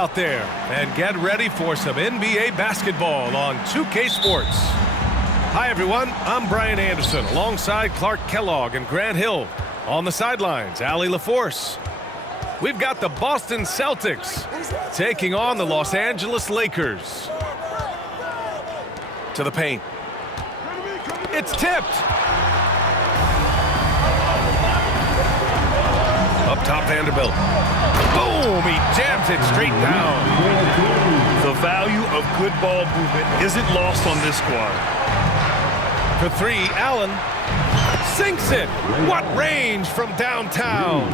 Out there, and get ready for some NBA basketball on 2K Sports. Hi everyone, I'm Brian Anderson alongside Clark Kellogg and Grant Hill. On the sidelines, Allie LaForce. We've got the Boston Celtics taking on the Los Angeles Lakers. To the paint. It's tipped. Up top, Vanderbilt. Boom! He jams it straight down. The value of good ball movement isn't lost on this squad. For three, Allen sinks it. What range from downtown?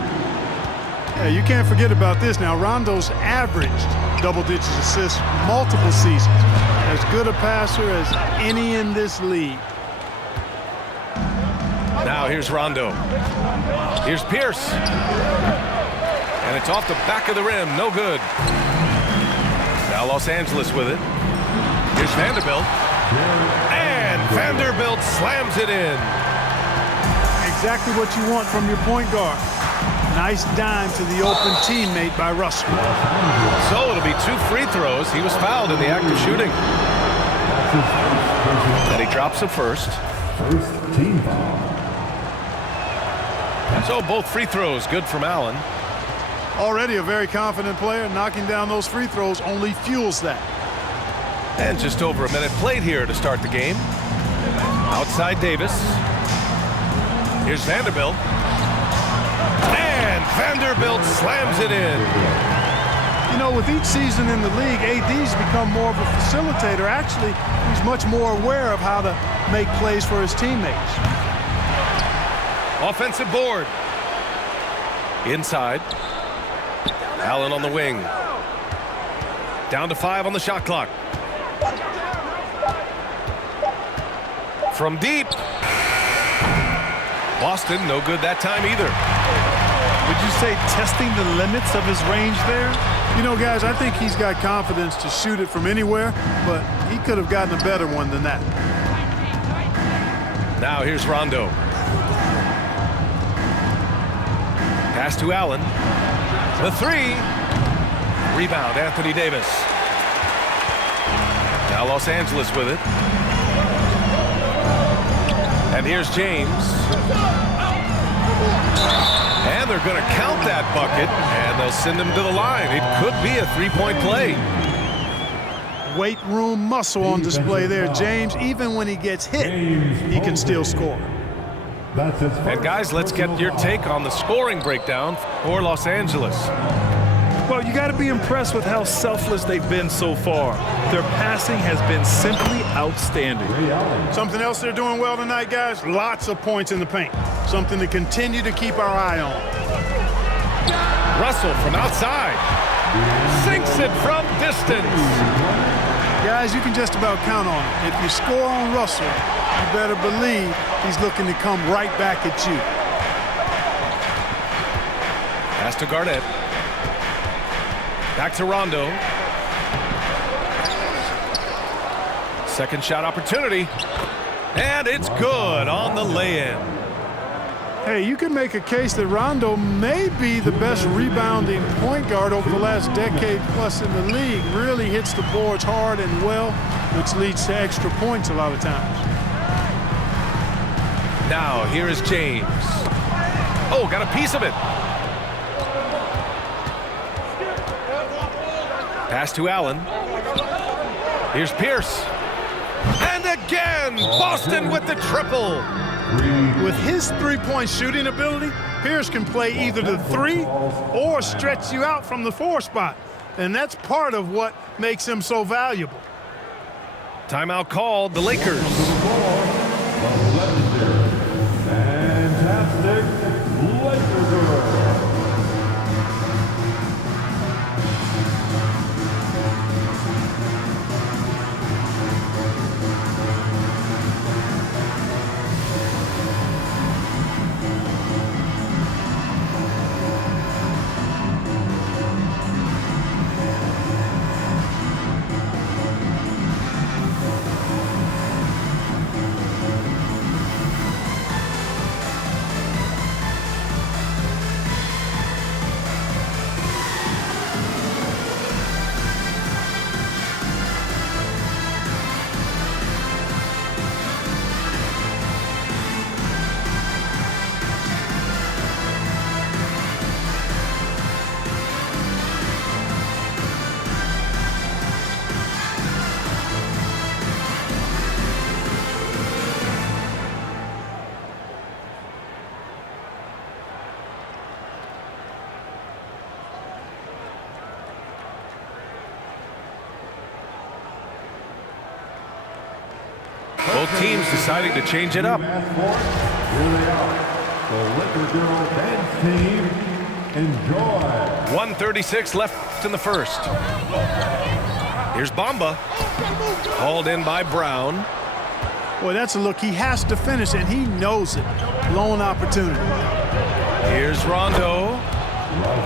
Yeah, you can't forget about this now. Rondo's averaged double-digit assists multiple seasons. As good a passer as any in this league. Now here's Rondo. Here's Pierce. And it's off the back of the rim. No good. Now Los Angeles with it. Here's Vanderbilt. And Vanderbilt slams it in. Exactly what you want from your point guard. Nice dime to the open teammate by Russell. So it'll be 2 free throws. He was fouled in the act of shooting. And he drops it first. First team foul. So both free throws good from Allen. Already a very confident player. Knocking down those free throws only fuels that. And just over a minute played here to start the game. Outside Davis. Here's Vanderbilt. And Vanderbilt slams it in. You know, with each season in the league, AD's become more of a facilitator. Actually, he's much more aware of how to make plays for his teammates. Offensive board. Inside. Allen on the wing. Down to 5 on the shot clock. From deep. Boston, no good that time either. Would you say testing the limits of his range there? You know, guys, I think he's got confidence to shoot it from anywhere, but he could have gotten a better one than that. Now here's Rondo. Pass to Allen. The 3. Rebound, Anthony Davis. Now Los Angeles with it. And here's James. And they're going to count that bucket, and they'll send him to the line. It could be a 3-point play. Weight room muscle on display there, James. Even when he gets hit, he can still score. And guys, let's get your take on the scoring breakdown for Los Angeles. Well, you got to be impressed with how selfless they've been so far. Their passing has been simply outstanding. Something else they're doing well tonight, guys, lots of points in the paint. Something to continue to keep our eye on. Russell from outside. Sinks it from distance. Guys, you can just about count on it. If you score on Russell, you better believe he's looking to come right back at you. Pass to Garnett. Back to Rondo. Second shot opportunity. And it's good on the lay-in. Hey, you can make a case that Rondo may be the best rebounding point guard over the last decade plus in the league. Really hits the boards hard and well, which leads to extra points a lot of times. Now, here is James. Oh, got a piece of it. Pass to Allen. Here's Pierce. And again, Boston with the triple. With his three-point shooting ability, Pierce can play either the 3 or stretch you out from the 4 spot. And that's part of what makes him so valuable. Timeout called, the Lakers. Fantastic Lakers. Both teams deciding to change it up. Here they are, the Liquor Girl Dance Team. Enjoy. 1:36 left in the first. Here's Bamba. Hauled in by Brown. Boy, that's a look he has to finish, and he knows it. Lone opportunity. Here's Rondo.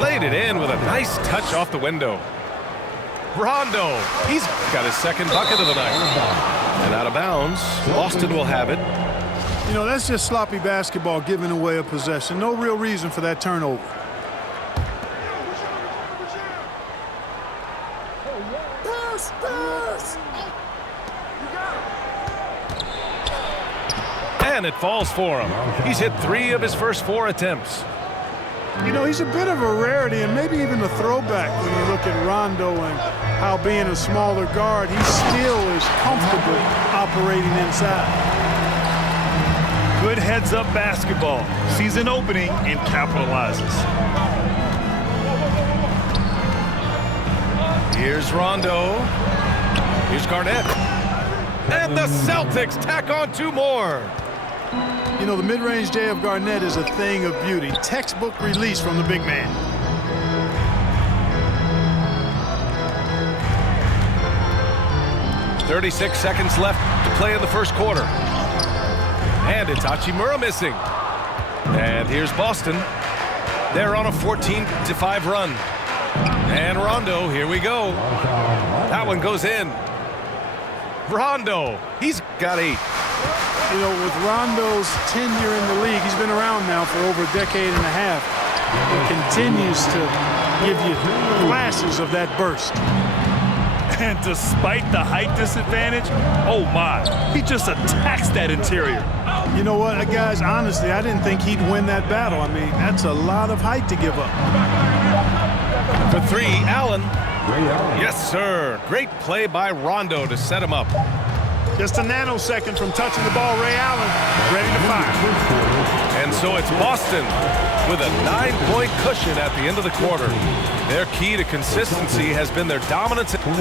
Laid it in with a nice touch off the window. Rondo, he's got his second bucket of the night. And out of bounds, Boston will have it. You know, that's just sloppy basketball, giving away a possession. No real reason for that turnover. And it falls for him. He's hit 3 of his first 4 attempts. You know, he's a bit of a rarity and maybe even a throwback when you look at Rondo and how being a smaller guard, he still is comfortable operating inside. Good heads-up basketball. Sees an opening and capitalizes. Here's Rondo. Here's Garnett. And the Celtics tack on 2 more. You know, the mid-range J of Garnett is a thing of beauty. Textbook release from the big man. .36 seconds left to play in the first quarter. And it's Hachimura missing. And here's Boston. They're on a 14-5 run. And Rondo, here we go. That one goes in. Rondo, he's got 8. You know, with Rondo's tenure in the league, he's been around now for over a decade and a half. He continues to give you flashes of that burst. And despite the height disadvantage, oh my, he just attacks that interior. You know what, guys, honestly, I didn't think he'd win that battle. I mean, that's a lot of height to give up. For 3, Allen. Yes, sir. Great play by Rondo to set him up. Just a nanosecond from touching the ball, Ray Allen ready to fire. And so it's Boston with a 9-point cushion at the end of the quarter. Their key to consistency has been their dominance. 24.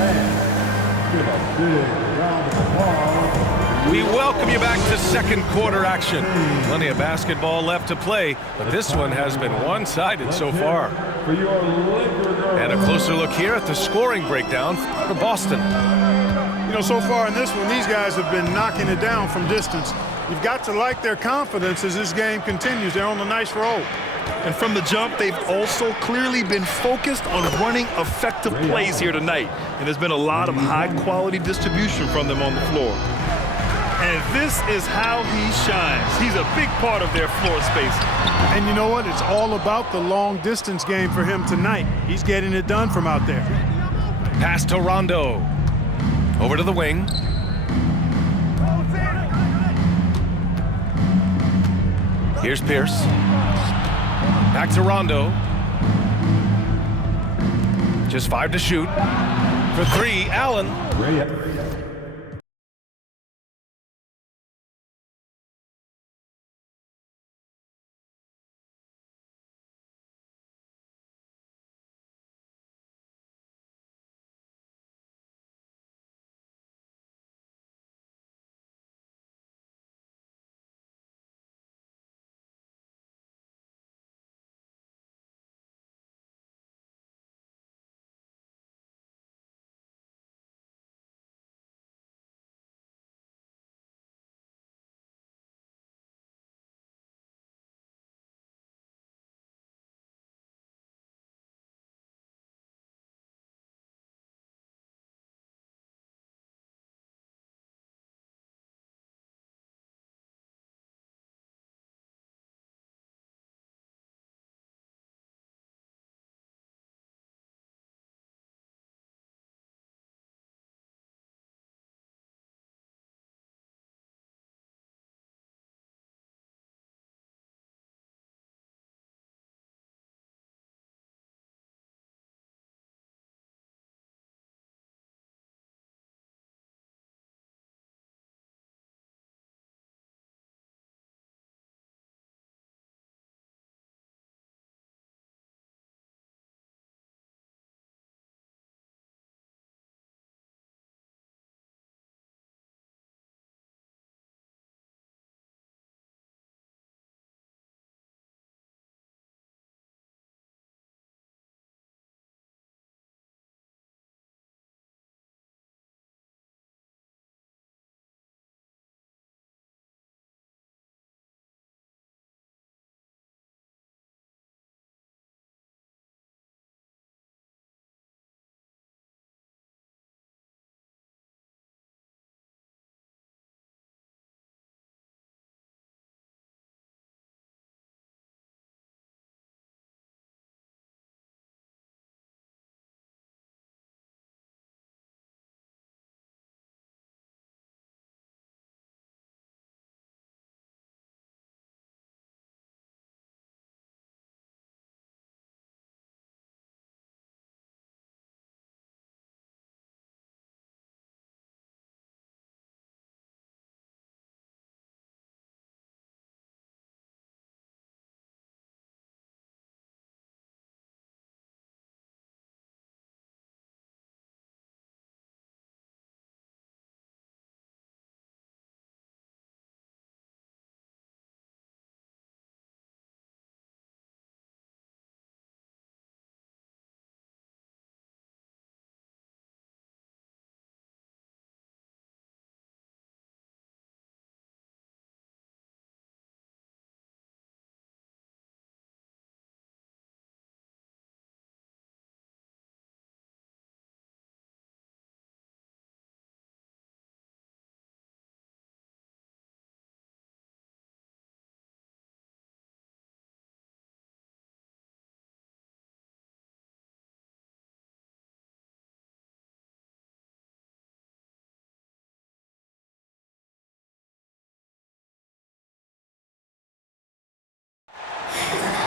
And give a big round of applause. We welcome you back to second quarter action. Plenty of basketball left to play, but this one has been one-sided so far. For your Liquor Girl. And a closer look here at the scoring breakdown for Boston. You know, so far in this one, these guys have been knocking it down from distance. You've got to like their confidence as this game continues. They're on a nice roll. And from the jump, they've also clearly been focused on running effective plays here tonight. And there's been a lot of high-quality distribution from them on the floor. And this is how he shines. He's a big part of their floor space. And you know what? It's all about the long-distance game for him tonight. He's getting it done from out there. Pass to Rondo. Over to the wing. Here's Pierce. Back to Rondo. Just 5 to shoot. For 3, Allen.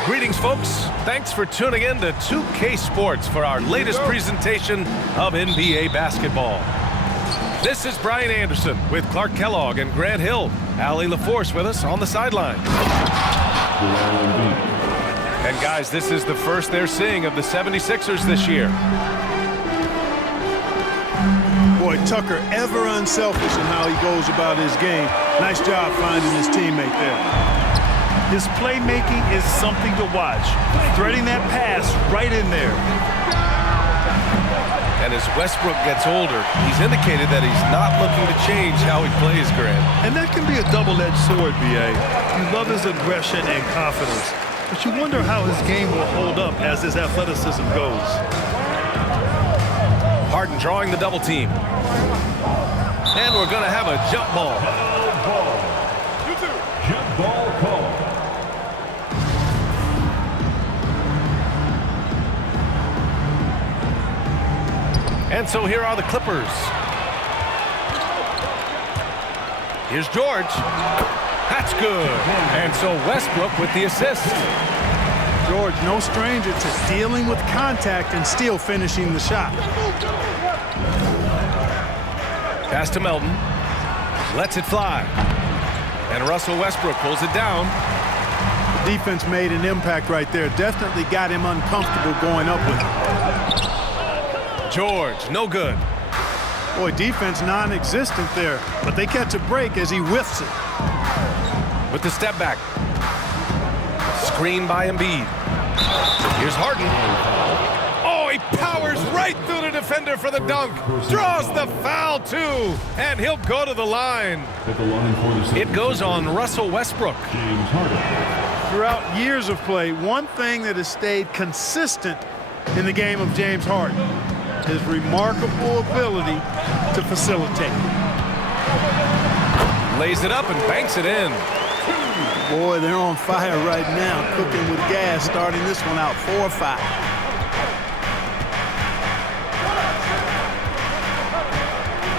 Greetings, folks. Thanks for tuning in to 2K Sports for our latest presentation of NBA basketball. This is Brian Anderson with Clark Kellogg and Grant Hill. Allie LaForce with us on the sideline. And guys, this is the first they're seeing of the 76ers this year. Boy, Tucker ever unselfish in how he goes about his game. Nice job finding his teammate there. His playmaking is something to watch. Threading that pass right in there. And as Westbrook gets older, he's indicated that he's not looking to change how he plays, Grant. And that can be a double-edged sword, B.A. You love his aggression and confidence, but you wonder how his game will hold up as his athleticism goes. Harden drawing the double team. And we're going to have a jump ball. Jump ball call. And so here are the Clippers. Here's George. That's good. And so Westbrook with the assist. George, no stranger to dealing with contact and still finishing the shot. Pass to Melton. Lets it fly. And Russell Westbrook pulls it down. The defense made an impact right there. Definitely got him uncomfortable going up with it. George, no good. Boy, defense non-existent there, but they catch a break as he whiffs it. With the step back. Screen by Embiid. Here's Harden. Oh, he powers right through the defender for the dunk. Draws the foul, too. And he'll go to the line. At the line for the It goes on Russell Westbrook. James Harden. Throughout years of play, one thing that has stayed consistent in the game of James Harden, his remarkable ability to facilitate. Lays it up and banks it in. Boy, they're on fire right now, cooking with gas, starting this one out 4-5.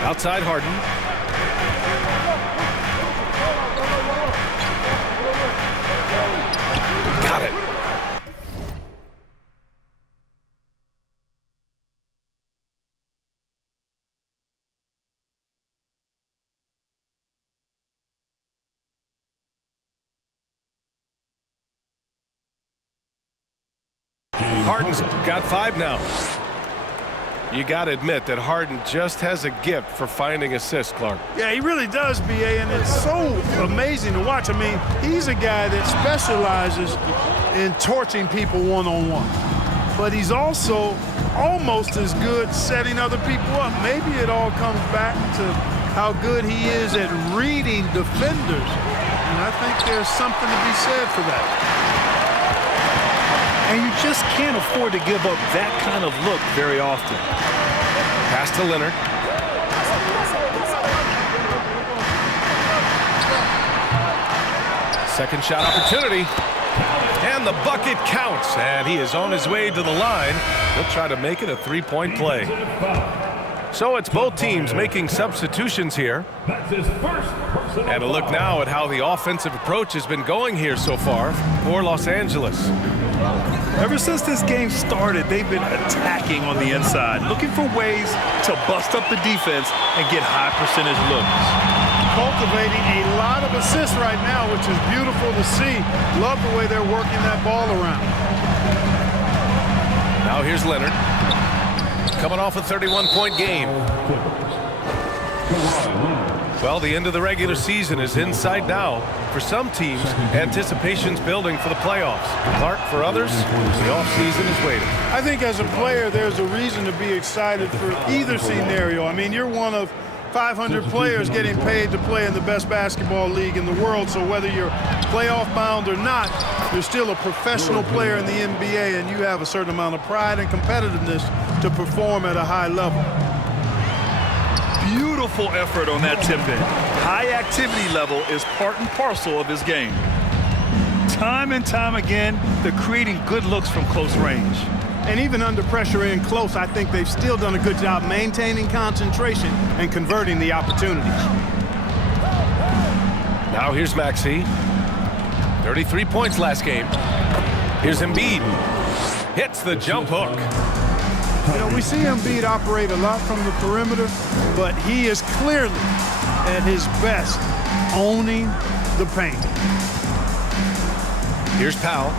Outside Harden. Got it. Harden's got 5 now. You got to admit that Harden just has a gift for finding assists, Clark. Yeah, he really does, B.A., and it's so amazing to watch. I mean, he's a guy that specializes in torching people one-on-one. But he's also almost as good setting other people up. Maybe it all comes back to how good he is at reading defenders. And I think there's something to be said for that. And you just can't afford to give up that kind of look very often. Pass to Leonard. Second shot opportunity. And the bucket counts. And he is on his way to the line. He'll try to make it a three-point play. So it's both teams making substitutions here. And a look now at how the offensive approach has been going here so far for Los Angeles. Ever since this game started, they've been attacking on the inside, looking for ways to bust up the defense and get high percentage looks. Cultivating a lot of assists right now, which is beautiful to see. Love the way they're working that ball around. Now here's Leonard. Coming off a 31-point game. Well, the end of the regular season is in sight now. For some teams, anticipation's building for the playoffs. Clark, for others, the offseason is waiting. I think as a player, there's a reason to be excited for either scenario. I mean, you're one of 500 players getting paid to play in the best basketball league in the world, so whether you're playoff bound or not, you're still a professional player in the NBA, and you have a certain amount of pride and competitiveness to perform at a high level. Beautiful effort on that tip-in. High activity level is part and parcel of his game. Time and time again, they're creating good looks from close range. And even under pressure in close, I think they've still done a good job maintaining concentration and converting the opportunities. Now here's Maxey. 33 points last game. Here's Embiid. Hits the jump hook. You know, we see Embiid operate a lot from the perimeter, but he is clearly at his best owning the paint. Here's Powell.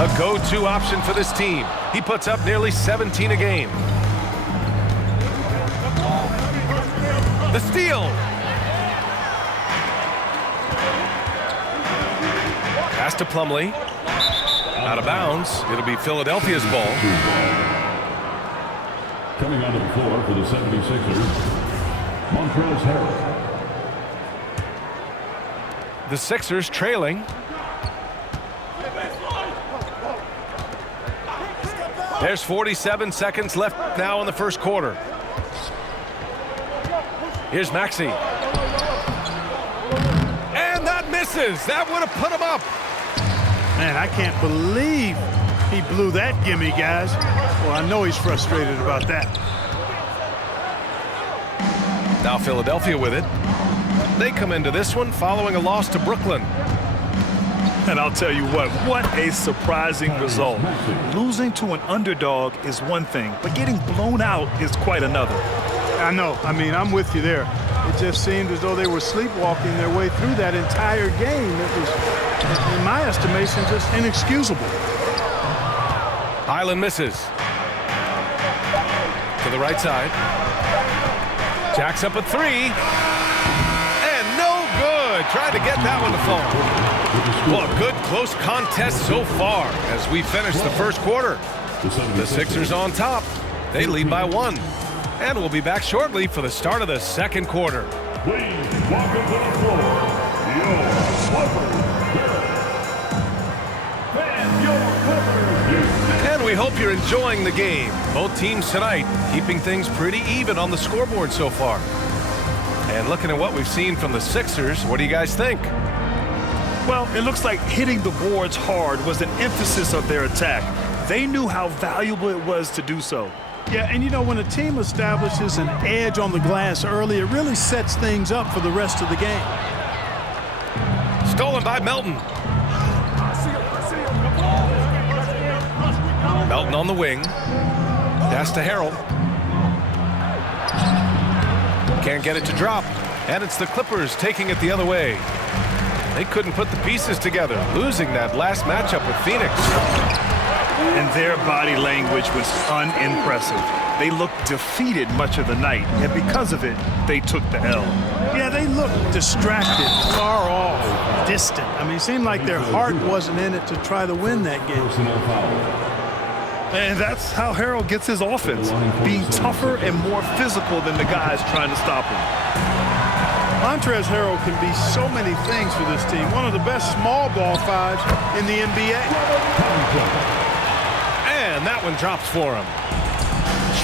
A go-to option for this team. He puts up nearly 17 a game. The steal. Pass to Plumlee. Out of bounds. It'll be Philadelphia's ball. Coming onto the floor for the 76ers, Montrezl Harrell. The Sixers trailing. There's 47 seconds left now in the first quarter. Here's Maxey. And that misses. That would have put him up. Man, I can't believe he blew that gimme, guys. Well, I know he's frustrated about that. Now Philadelphia with it. They come into this one following a loss to Brooklyn. And I'll tell you what a surprising result. Losing to an underdog is one thing, but getting blown out is quite another. I know. I mean, I'm with you there. It just seemed as though they were sleepwalking their way through that entire game. It was, in my estimation, just inexcusable. Highland misses. To the right side. Jacks up a three. And no good. Tried to get that one to fall. Well, a good close contest so far as we finish the first quarter. The Sixers on top. They lead by 1. And we'll be back shortly for the start of the second quarter. Please welcome to the floor, your Clippers. Fans, your Clippers. And we hope you're enjoying the game. Both teams tonight keeping things pretty even on the scoreboard so far. And looking at what we've seen from the Sixers, what do you guys think? Well, it looks like hitting the boards hard was an emphasis of their attack. They knew how valuable it was to do so. Yeah, and you know, when a team establishes an edge on the glass early, it really sets things up for the rest of the game. Stolen by Melton. Melton on the wing. Pass to Harrell. Can't get it to drop. And it's the Clippers taking it the other way. They couldn't put the pieces together, losing that last matchup with Phoenix. And their body language was unimpressive. They looked defeated much of the night, and because of it, they took the L. Yeah, they looked distracted, far off, distant. I mean, it seemed like their heart wasn't in it to try to win that game. Personal foul. And that's how Harrell gets his offense, being tougher and more physical than the guys trying to stop him. Montrezl Harrell can be so many things for this team. One of the best small ball fives in the NBA. And that one drops for him.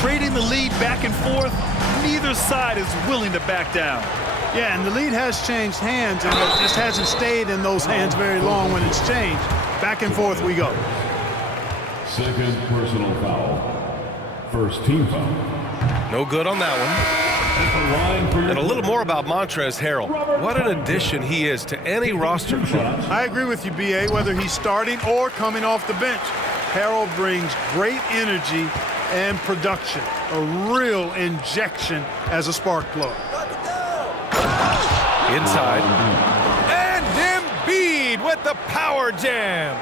Trading the lead back and forth, neither side is willing to back down. Yeah, and the lead has changed hands, and it just hasn't stayed in those hands very long when it's changed. Back and forth we go. Second personal foul. First team foul. No good on that one. And a little more about Montrezl Harrell. What an addition he is to any roster club. I agree with you, B.A., whether he's starting or coming off the bench. Harrell brings great energy and production, a real injection as a spark plug. Inside. And Embiid with the power jam.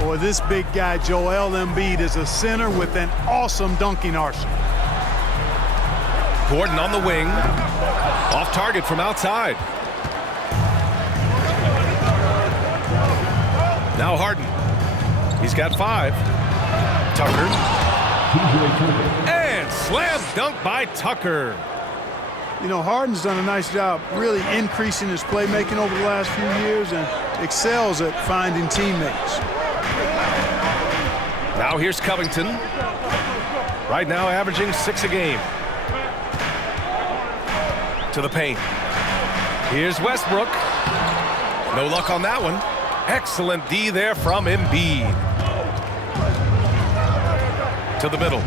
Boy, this big guy, Joel Embiid, is a center with an awesome dunking arsenal. Gordon on the wing. Off target from outside. Now Harden. He's got 5. Tucker. And slam dunk by Tucker. You know, Harden's done a nice job really increasing his playmaking over the last few years and excels at finding teammates. Now here's Covington. Right now averaging 6 a game. To the paint. Here's Westbrook. No luck on that one. Excellent D there from Embiid. To the middle.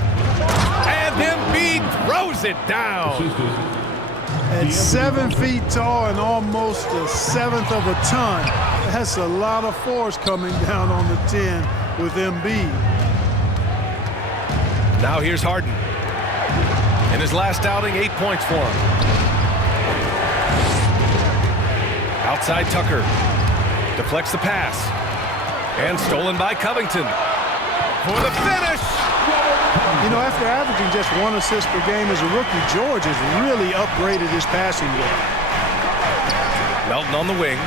And Embiid throws it down. At 7 feet tall and almost a seventh of a ton, that's a lot of force coming down on the 10 with Embiid. Now here's Harden. In his last outing, 8 points for him. Outside Tucker. Deflects the pass. And stolen by Covington. For the finish! You know, after averaging just 1 assist per game as a rookie, George has really upgraded his passing game. Melton on the wing.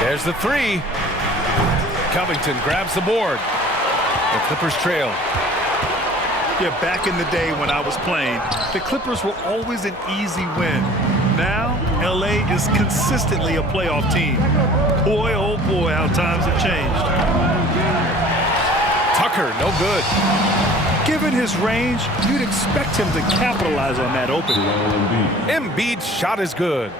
There's the 3. Covington grabs the board. The Clippers trail. Yeah, back in the day when I was playing, the Clippers were always an easy win. Now, LA is consistently a playoff team. Boy, oh boy, how times have changed. Tucker, no good. Given his range, you'd expect him to capitalize on that opening. Embiid's shot is good.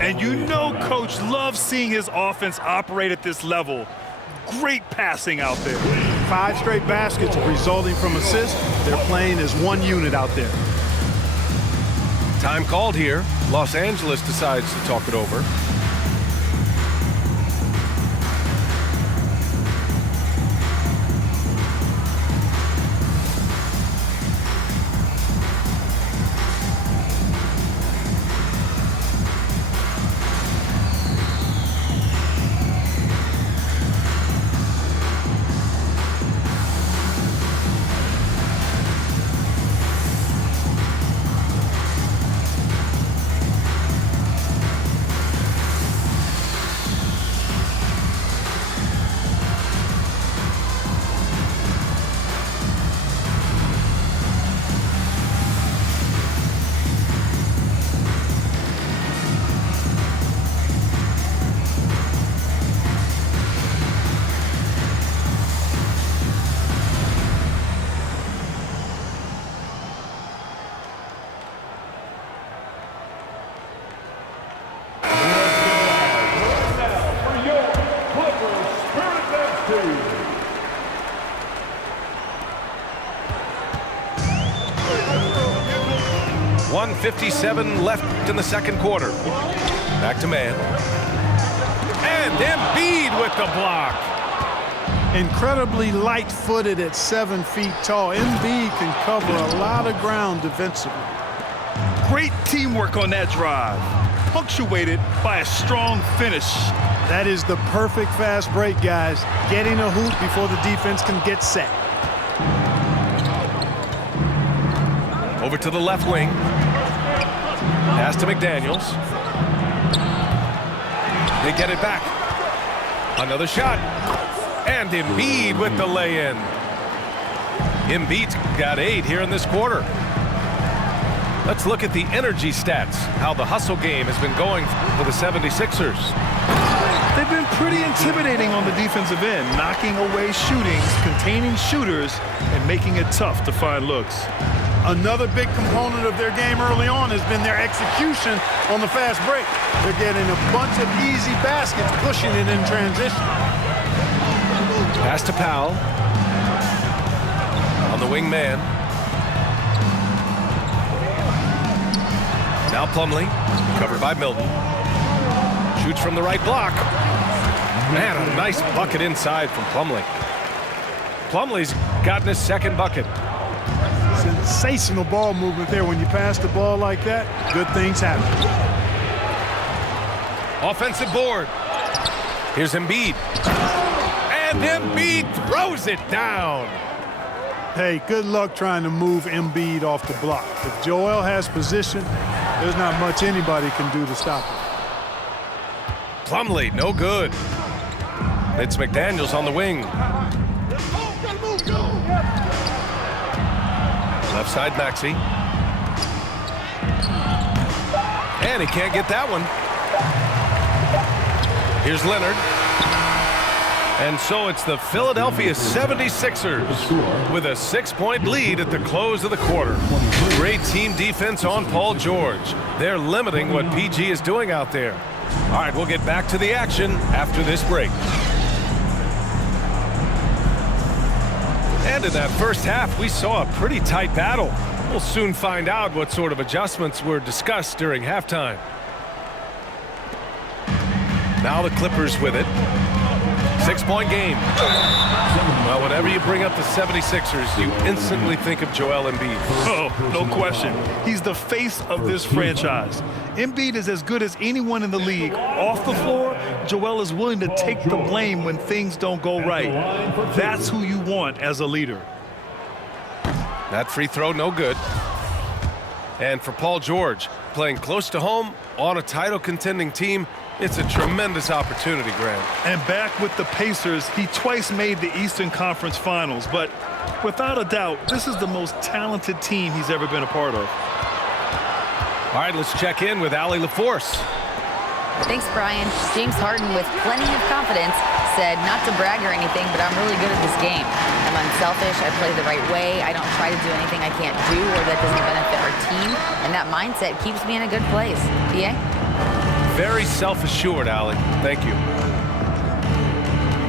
And you know Coach loves seeing his offense operate at this level. Great passing out there. 5 straight baskets resulting from assists. They're playing as one unit out there. Time called here. Los Angeles decides to talk it over. .157 left in the second quarter. Back to man. And Embiid with the block. Incredibly light-footed at 7 feet tall. Embiid can cover a lot of ground defensively. Great teamwork on that drive, punctuated by a strong finish. That is the perfect fast break, guys. Getting a hoop before the defense can get set. Over to the left wing. Pass to McDaniels. They get it back. Another shot. And Embiid with the lay-in. Embiid's got 8 here in this quarter. Let's look at the energy stats, how the hustle game has been going for the 76ers. They've been pretty intimidating on the defensive end, knocking away shootings, containing shooters, and making it tough to find looks. Another big component of their game early on has been their execution on the fast break. They're getting a bunch of easy baskets, pushing it in transition. Pass to Powell. On the wing man. Now Plumlee, covered by Milton. Shoots from the right block. Man, a nice bucket inside from Plumlee. Plumlee's gotten his second bucket. Sensational ball movement there. When you pass the ball like that, good things happen. Offensive board. Here's Embiid. And Embiid throws it down. Hey, good luck trying to move Embiid off the block. If Joel has position, there's not much anybody can do to stop him. Plumlee, no good. It's McDaniels on the wing. Left side, Maxey. And he can't get that one. Here's Leonard. And so it's the Philadelphia 76ers with a 6-point lead at the close of the quarter. Great team defense on Paul George. They're limiting what PG is doing out there. All right, we'll get back to the action after this break. And in that first half, we saw a pretty tight battle. We'll soon find out what sort of adjustments were discussed during halftime. Now the Clippers with it. 6-point game. Well, whenever you bring up the 76ers, you instantly think of Joel Embiid. Oh, no question. He's the face of this franchise. Embiid is as good as anyone in the league. Off the floor, Joel is willing to take the blame when things don't go right. That's who you want as a leader. That free throw, no good. And for Paul George, playing close to home on a title-contending team, it's a tremendous opportunity, Grant. And back with the Pacers, he twice made the Eastern Conference Finals. But without a doubt, this is the most talented team he's ever been a part of. All right, let's check in with Allie LaForce. Thanks, Brian. James Harden, with plenty of confidence, said not to brag or anything, but I'm really good at this game. I'm unselfish. I play the right way. I don't try to do anything I can't do or that doesn't benefit our team. And that mindset keeps me in a good place. PA? Very self-assured, Allie. Thank you.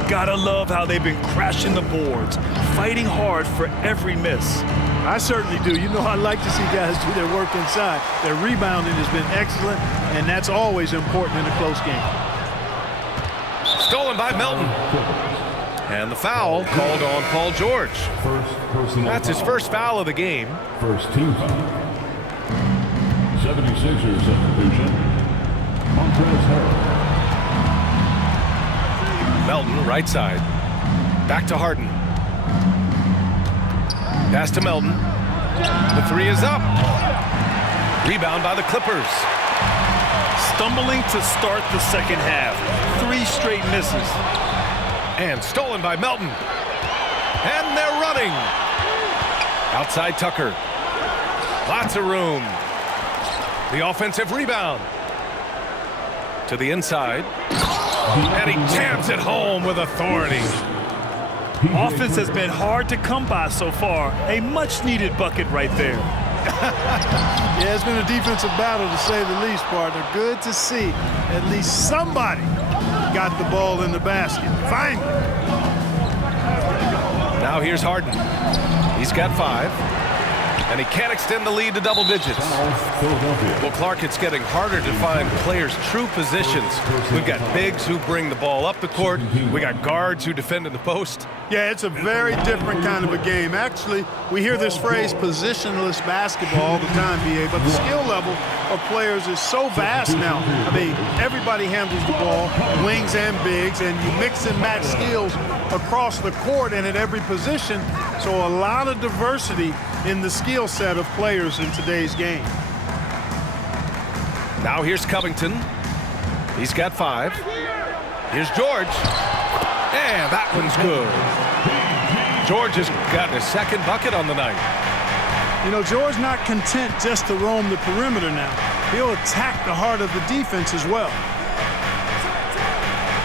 Gotta love how they've been crashing the boards, fighting hard for every miss. I certainly do. You know, I like to see guys do their work inside. Their rebounding has been excellent, and that's always important in a close game. Stolen by Melton. And the foul called on Paul George. That's his first foul of the game. First team foul. 76ers substitution. Montrezl Harrell. Melton, right side. Back to Harden. Pass to Melton. The three is up. Rebound by the Clippers. Stumbling to start the second half. 3 straight misses. And stolen by Melton. And they're running. Outside Tucker. Lots of room. The offensive rebound. To the inside. And he jams it home with authority. Offense has been hard to come by so far. A much-needed bucket right there. Yeah, it's been a defensive battle, to say the least, partner. Good to see at least somebody got the ball in the basket. Finally. Now here's Harden. He's got 5. And he can't extend the lead to double digits. Well, Clark, it's getting harder to find players' true positions. We've got bigs who bring the ball up the court. We got guards who defend in the post. Yeah, it's a very different kind of a game. Actually, we hear this phrase positionless basketball all the time, BA, but the skill level of players is so vast now. I mean, everybody handles the ball, wings and bigs, and you mix and match skills across the court and at every position. So a lot of diversity in the skill set of players in today's game. Now here's Covington. He's got 5. Here's George. And that one's good. George has gotten his second bucket on the night. You know, George not content just to roam the perimeter now. He'll attack the heart of the defense as well.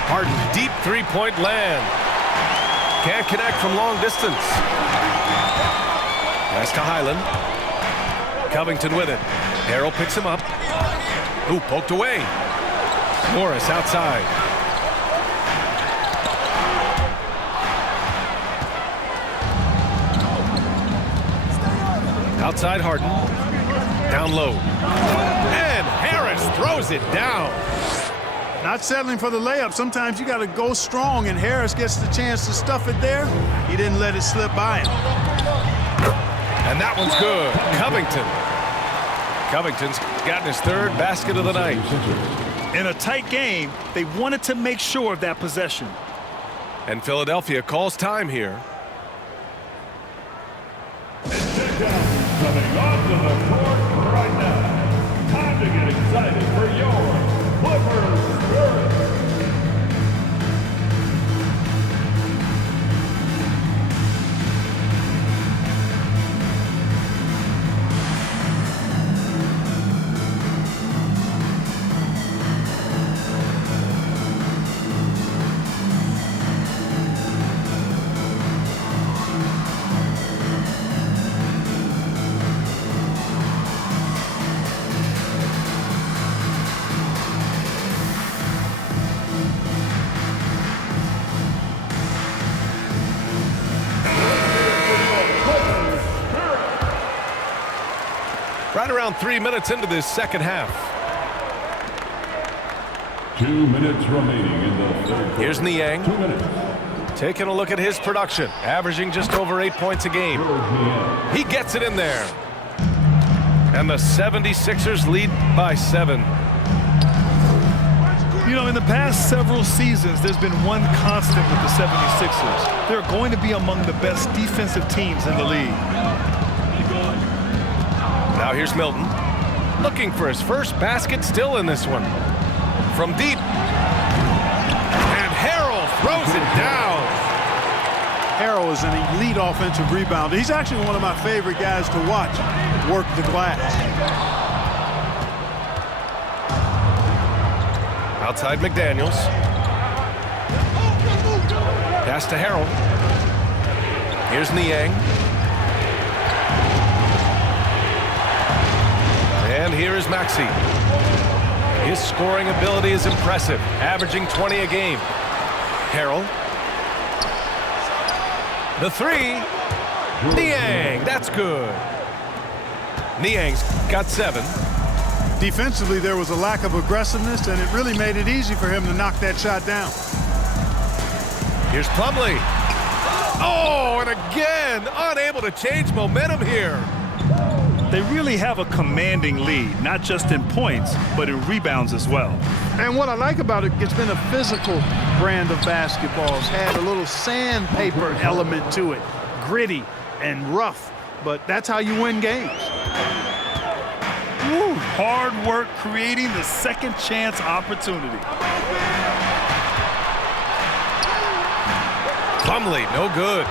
Harden, deep three-point land. Can't connect from long distance. Pass to Highland. Covington with it. Harrell picks him up. Ooh, poked away. Morris outside. Outside Harden. Down low. And Harris throws it down. Not settling for the layup. Sometimes you got to go strong, and Harris gets the chance to stuff it there. He didn't let it slip by him. And that one's good. Covington's gotten his 3rd basket of the night. In a tight game, they wanted to make sure of that possession. And Philadelphia calls time here. Coming onto the court right now. Time to get excited for your Clippers Spirit. right around 3 minutes into this second half. 2 minutes remaining in the third quarter. Here's Niang. 2 minutes. Taking a look at his production, averaging just over 8 points a game. He gets it in there. And the 76ers lead by 7. You know, in the past several seasons, there's been one constant with the 76ers. They're going to be among the best defensive teams in the league. Now here's Milton, looking for his first basket, still in this one. From deep. And Harrell throws it down. Harrell is an elite offensive rebounder. He's actually one of my favorite guys to watch work the glass. Outside McDaniels. Pass to Harrell. Here's Niang. And here is Maxey. His scoring ability is impressive, averaging 20 a game. Harrell. The three. Niang, that's good. Niang's got 7. Defensively, there was a lack of aggressiveness, and it really made it easy for him to knock that shot down. Here's Plumlee. Oh, and again, unable to change momentum here. They really have a commanding lead, not just in points, but in rebounds as well. And what I like about it, it's been a physical brand of basketball. It's had a little sandpaper element to it, gritty and rough, but that's how you win games. Woo, hard work creating the second chance opportunity. Plumlee, no good.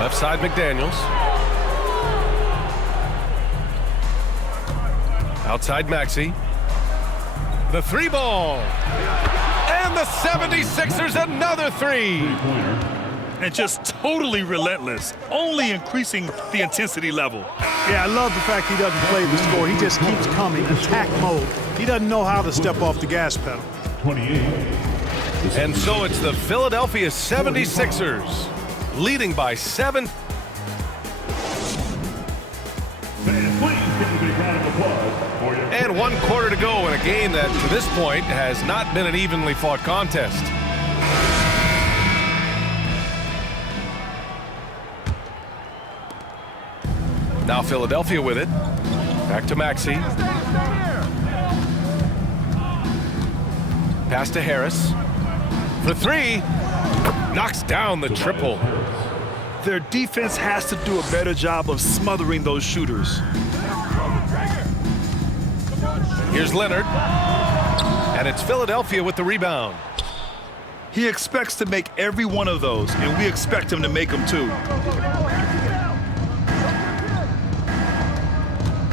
Left side McDaniels. Outside Maxey. The 3 ball. And the 76ers another 3. And just totally relentless, only increasing the intensity level. Yeah, I love the fact he doesn't play the score. He just keeps coming, attack mode. He doesn't know how to step off the gas pedal. 28. And so it's the Philadelphia 76ers leading by 7. Fans, please give a big round of applause for your And 1 quarter to go in a game that to this point has not been an evenly fought contest. Now Philadelphia with it. Back to Maxey. Pass to Harris. For 3. Knocks down the triple. Their defense has to do a better job of smothering those shooters. Here's Leonard. And it's Philadelphia with the rebound. He expects to make every one of those, and we expect him to make them too.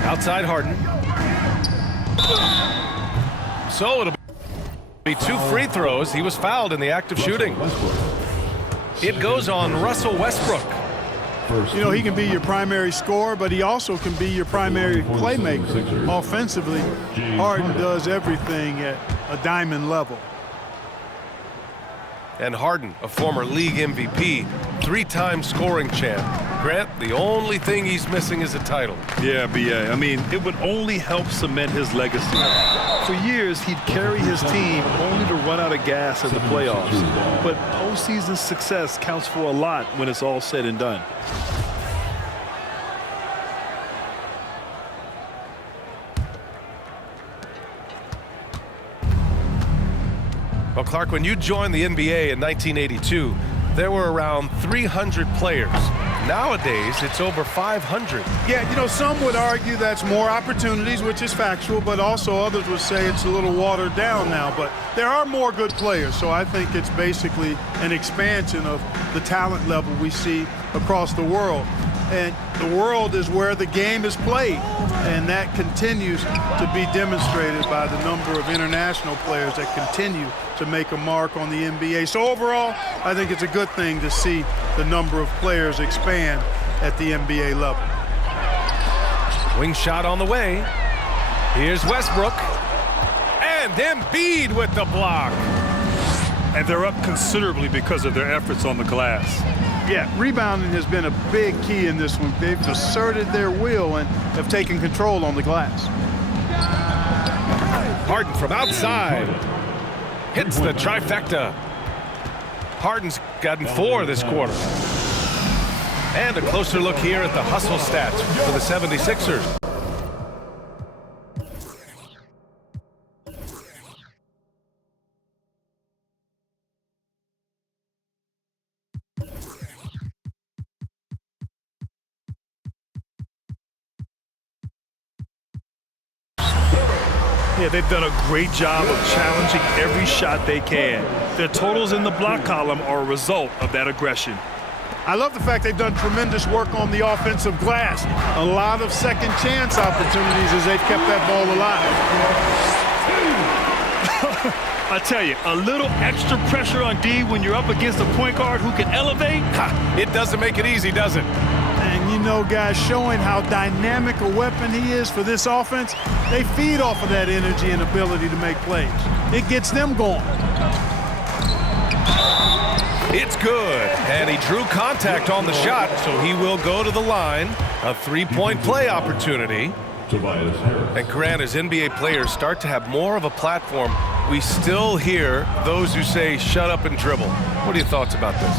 Outside Harden. So it'll be 2 free throws. He was fouled in the act of shooting. It goes on Russell Westbrook. You know, he can be your primary scorer, but he also can be your primary playmaker. Offensively, Harden does everything at a diamond level. And Harden, a former league MVP, 3-time scoring champ. Grant, the only thing he's missing is a title. Yeah, B.A. I mean, it would only help cement his legacy. For years, he'd carry his team only to run out of gas in the playoffs. But postseason success counts for a lot when it's all said and done. Well, Clark, when you joined the NBA in 1982, there were around 300 players. Nowadays, it's over 500. Yeah, you know, some would argue that's more opportunities, which is factual, but also others would say it's a little watered down now. But there are more good players, so I think it's basically an expansion of the talent level we see across the world. And the world is where the game is played, and that continues to be demonstrated by the number of international players that continue to make a mark on the NBA. So overall, I think it's a good thing to see the number of players expand at the NBA level. Wing shot on the way. Here's Westbrook. And Embiid with the block. And they're up considerably because of their efforts on the glass. Yeah, rebounding has been a big key in this one. They've asserted their will and have taken control on the glass. Harden from outside. Hits the trifecta. Harden's gotten 4 this quarter. And a closer look here at the hustle stats for the 76ers. Yeah, they've done a great job of challenging every shot they can. Their totals in the block column are a result of that aggression. I love the fact they've done tremendous work on the offensive glass. A lot of second chance opportunities as they've kept that ball alive. I tell you, a little extra pressure on D when you're up against a point guard who can elevate. It doesn't make it easy, does it? And you know, guys, showing how dynamic a weapon he is for this offense, they feed off of that energy and ability to make plays. It gets them going. It's good, and he drew contact on the shot, so he will go to the line. A 3-point play opportunity. Tobias Harris. And Grant, as NBA players start to have more of a platform, we still hear those who say, shut up and dribble. What are your thoughts about this?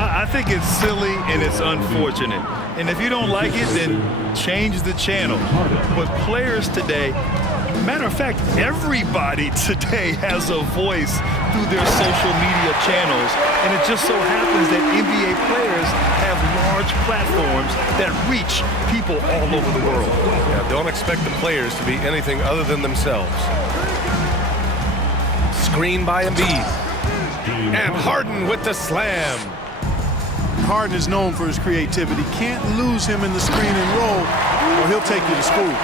I think it's silly and it's unfortunate. And if you don't like it, then change the channel. But players today, matter of fact, everybody today has a voice through their social media channels. And it just so happens that NBA players have large platforms that reach people all over the world. Yeah, don't expect the players to be anything other than themselves. Screen by Embiid. And Harden with the slam. Harden is known for his creativity. Can't lose him in the screen and roll, or he'll take you to school.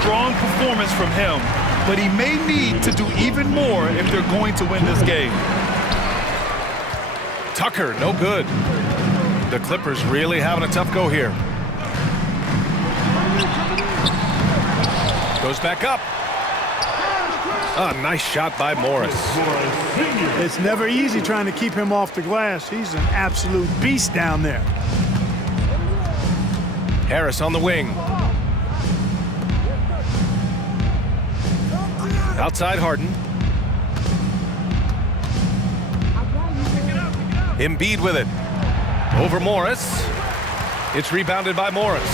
Strong performance from him, but he may need to do even more if they're going to win this game. Tucker, no good. The Clippers really having a tough go here. Goes back up. A nice shot by Morris. It's never easy trying to keep him off the glass. He's an absolute beast down there. Harris on the wing. Outside Harden. Embiid with it. Over Morris. It's rebounded by Morris.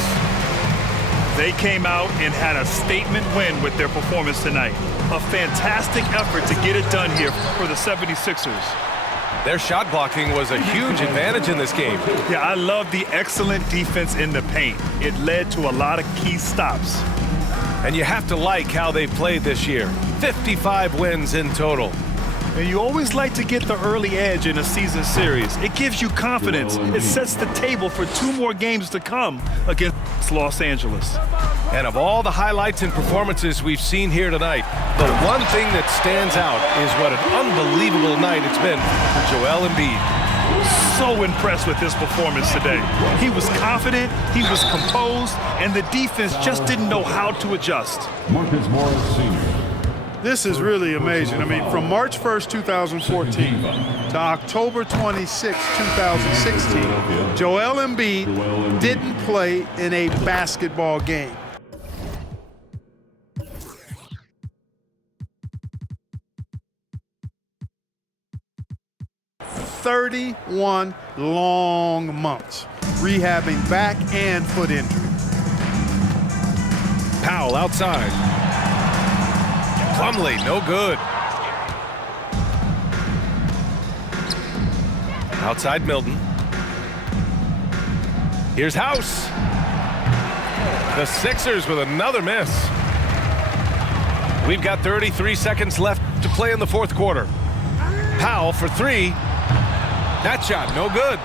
They came out and had a statement win with their performance tonight. A fantastic effort to get it done here for the 76ers. Their shot blocking was a huge advantage in this game. Yeah, I love the excellent defense in the paint. It led to a lot of key stops. And you have to like how they've played this year. 55 wins in total. And you always like to get the early edge in a season series. It gives you confidence. It sets the table for 2 more games to come against Los Angeles. And of all the highlights and performances we've seen here tonight, the one thing that stands out is what an unbelievable night it's been for Joel Embiid. So impressed with his performance today. He was confident, he was composed, and the defense just didn't know how to adjust. Marcus Morris Sr. This is really amazing. I mean, from March 1st, 2014 to October 26, 2016, Joel Embiid didn't play in a basketball game. "31 long months rehabbing back and foot injury." Powell outside. Plumlee, no good. Outside Milton. Here's House. The Sixers with another miss. We've got 33 seconds left to play in the fourth quarter. Powell for 3. That shot, no good.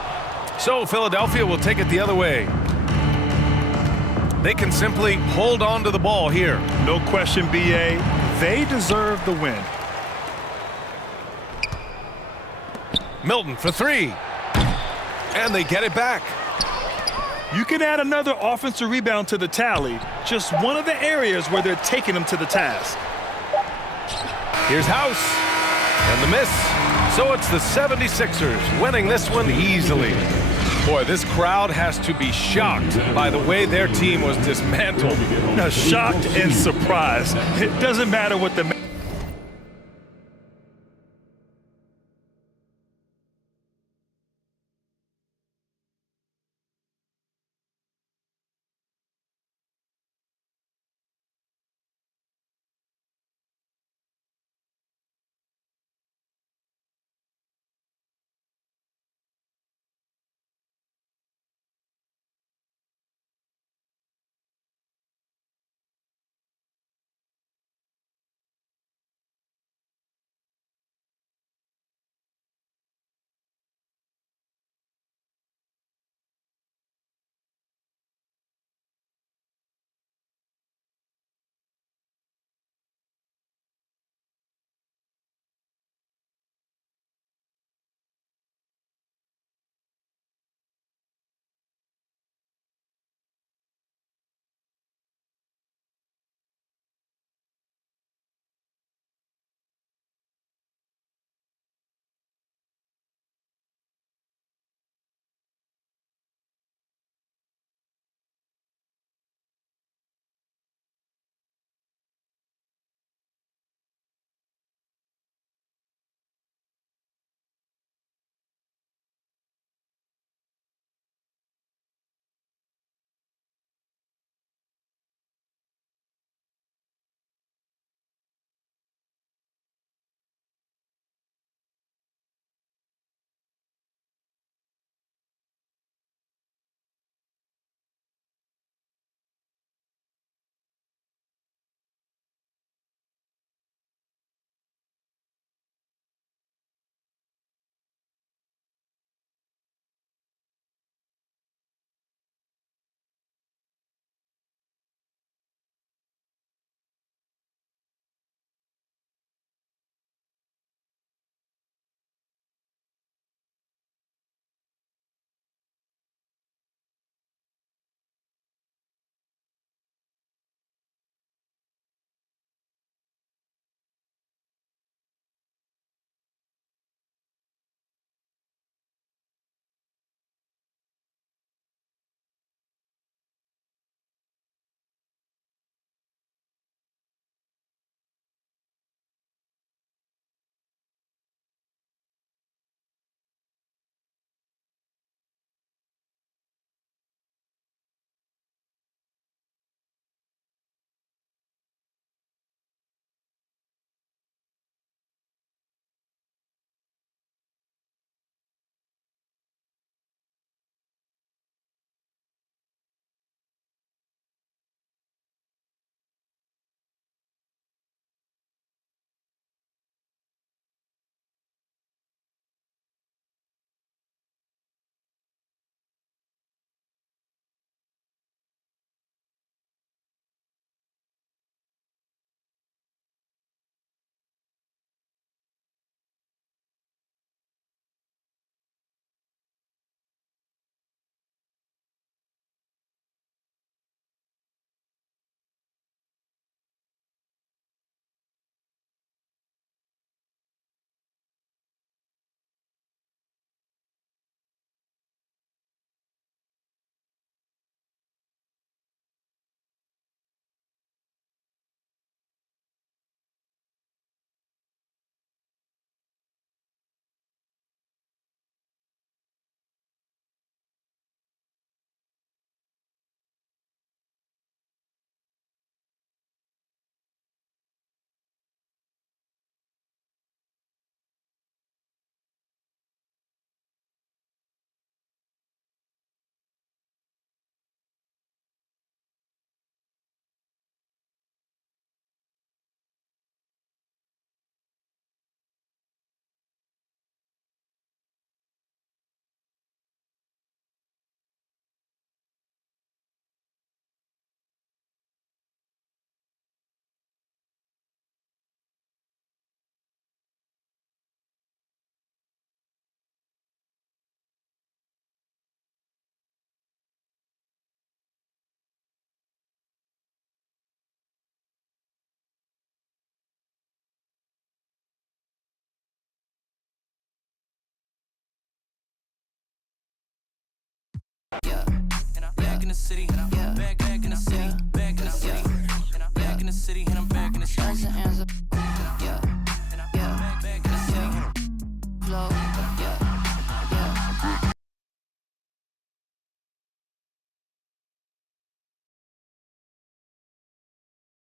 So Philadelphia will take it the other way. They can simply hold on to the ball here. No question, B.A. They deserve the win. Milton for 3. And they get it back. You can add another offensive rebound to the tally. Just one of the areas where they're taking them to the task. Here's House. And the miss. So it's the 76ers winning this one easily. Boy, this crowd has to be shocked by the way their team was dismantled. Now, shocked and surprised. It doesn't matter what the Yeah, and I'm back in the city, and I'm back in the city, back in the city, and I'm back in the city, and I'm back in the city.